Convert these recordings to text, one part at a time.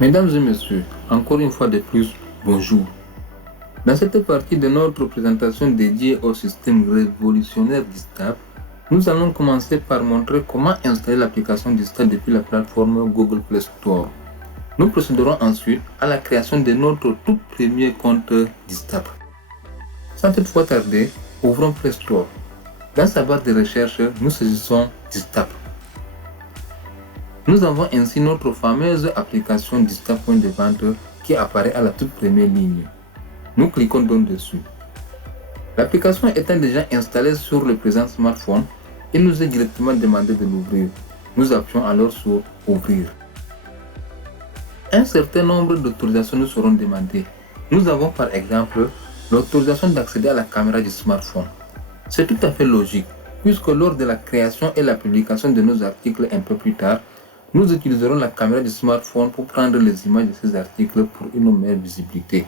Mesdames et messieurs, encore une fois de plus, bonjour. Dans cette partie de notre présentation dédiée au système révolutionnaire Distab, nous allons commencer par montrer comment installer l'application Distab depuis la plateforme Google Play Store. Nous procéderons ensuite à la création de notre tout premier compte Distab. Sans toutefois tarder, ouvrons Play Store. Dans sa barre de recherche, nous saisissons Distab. Nous avons ainsi notre fameuse application Distab Point de Vente qui apparaît à la toute première ligne. Nous cliquons donc dessus. L'application étant déjà installée sur le présent smartphone, il nous est directement demandé de l'ouvrir. Nous appuyons alors sur Ouvrir. Un certain nombre d'autorisations nous seront demandées. Nous avons par exemple l'autorisation d'accéder à la caméra du smartphone. C'est tout à fait logique, puisque lors de la création et la publication de nos articles un peu plus tard, nous utiliserons la caméra du smartphone pour prendre les images de ces articles pour une meilleure visibilité.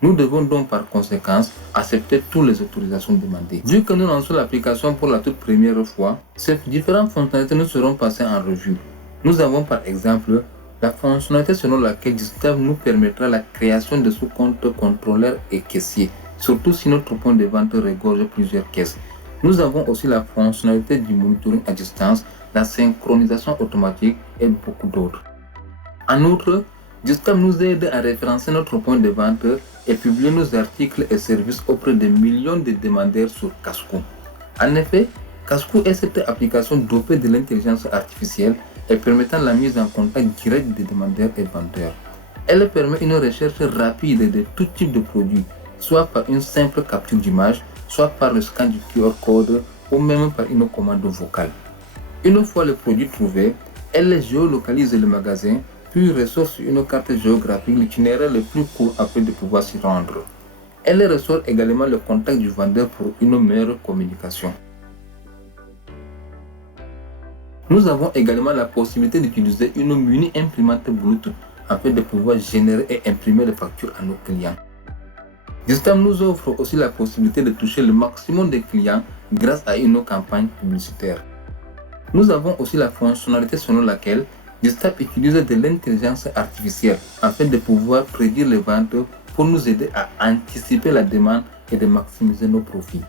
Nous devons donc par conséquence accepter toutes les autorisations demandées. Vu que nous lançons l'application pour la toute première fois, ces différentes fonctionnalités nous seront passées en revue. Nous avons par exemple la fonctionnalité selon laquelle Distab nous permettra la création de sous-comptes contrôleurs et caissiers, surtout si notre point de vente regorge plusieurs caisses. Nous avons aussi la fonctionnalité du monitoring à distance, la synchronisation automatique et beaucoup d'autres. En outre, Distab nous aide à référencer notre point de vente et publier nos articles et services auprès de millions de demandeurs sur Casco. En effet, Casco est cette application dopée de l'intelligence artificielle et permettant la mise en contact direct des demandeurs et vendeurs. Elle permet une recherche rapide de tout type de produits, soit par une simple capture d'image, soit par le scan du QR code ou même par une commande vocale. Une fois le produit trouvé, elle géolocalise le magasin puis ressort sur une carte géographique l'itinéraire le plus court afin de pouvoir s'y rendre. Elle ressort également le contact du vendeur pour une meilleure communication. Nous avons également la possibilité d'utiliser une mini imprimante Bluetooth afin de pouvoir générer et imprimer les factures à nos clients. Distab nous offre aussi la possibilité de toucher le maximum de clients grâce à une campagne publicitaire. Nous avons aussi la fonctionnalité selon laquelle Distab utilise de l'intelligence artificielle afin de pouvoir prédire les ventes pour nous aider à anticiper la demande et de maximiser nos profits.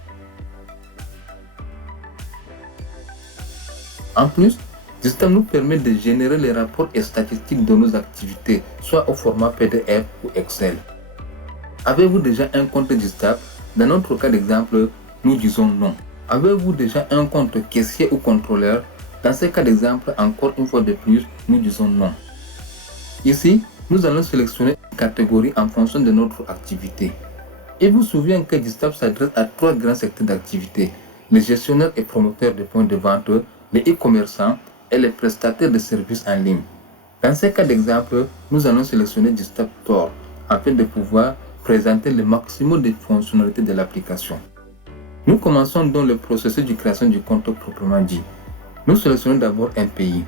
En plus, Distab nous permet de générer les rapports et statistiques de nos activités, soit au format PDF ou Excel. Avez-vous déjà un compte Distab? Dans notre cas d'exemple, nous disons non. Avez-vous déjà un compte caissier ou contrôleur? Dans ce cas d'exemple, encore une fois de plus, nous disons non. Ici, nous allons sélectionner une catégorie en fonction de notre activité. Il vous souvient que Distab s'adresse à trois grands secteurs d'activité: les gestionnaires et promoteurs de points de vente, les e-commerçants et les prestataires de services en ligne. Dans ce cas d'exemple, nous allons sélectionner Distab Store afin de pouvoir présenter le maximum de fonctionnalités de l'application. Nous commençons donc le processus de création du compte proprement dit. Nous sélectionnons d'abord un pays.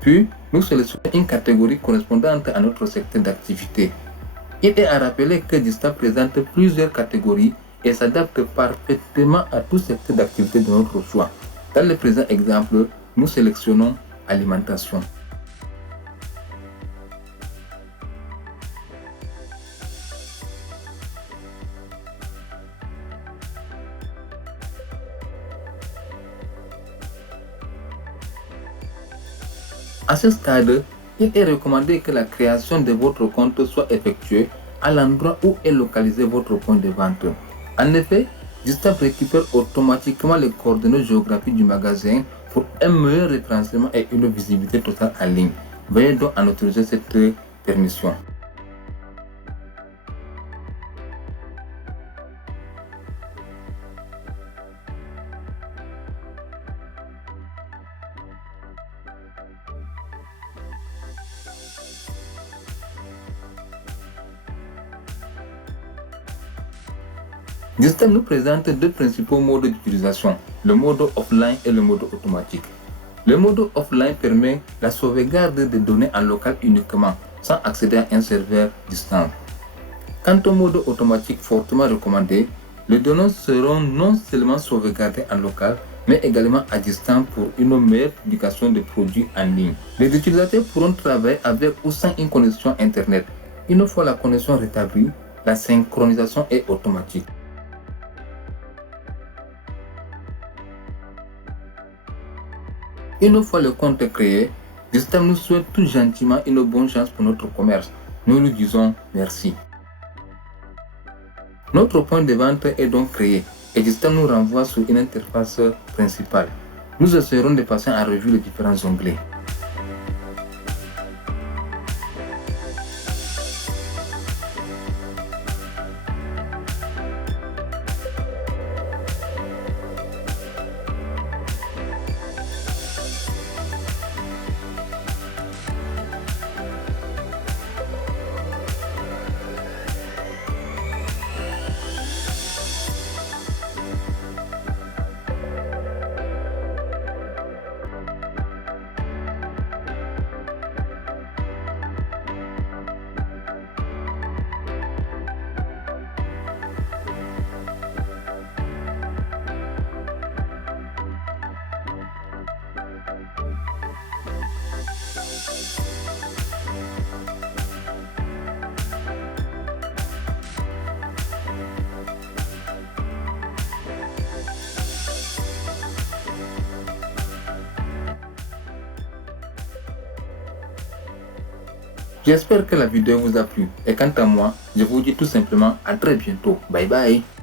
Puis, nous sélectionnons une catégorie correspondante à notre secteur d'activité. Il est à rappeler que Distab présente plusieurs catégories et s'adapte parfaitement à tout secteur d'activité de notre choix. Dans le présent exemple, nous sélectionnons alimentation. À ce stade, il est recommandé que la création de votre compte soit effectuée à l'endroit où est localisé votre point de vente. En effet, Distab récupère automatiquement les coordonnées géographiques du magasin pour un meilleur référencement et une visibilité totale en ligne. Veuillez donc en autoriser cette permission. Distab nous présente deux principaux modes d'utilisation, le mode offline et le mode automatique. Le mode offline permet la sauvegarde des données en local uniquement, sans accéder à un serveur distant. Quant au mode automatique fortement recommandé, les données seront non seulement sauvegardées en local, mais également à distance pour une meilleure publication de produits en ligne. Les utilisateurs pourront travailler avec ou sans une connexion Internet. Une fois la connexion rétablie, la synchronisation est automatique. Une fois le compte créé, Distam nous souhaite tout gentiment une bonne chance pour notre commerce. Nous lui disons merci. Notre point de vente est donc créé et Distam nous renvoie sur une interface principale. Nous essaierons de passer en revue les différents onglets. J'espère que la vidéo vous a plu et quant à moi, je vous dis tout simplement à très bientôt. Bye bye.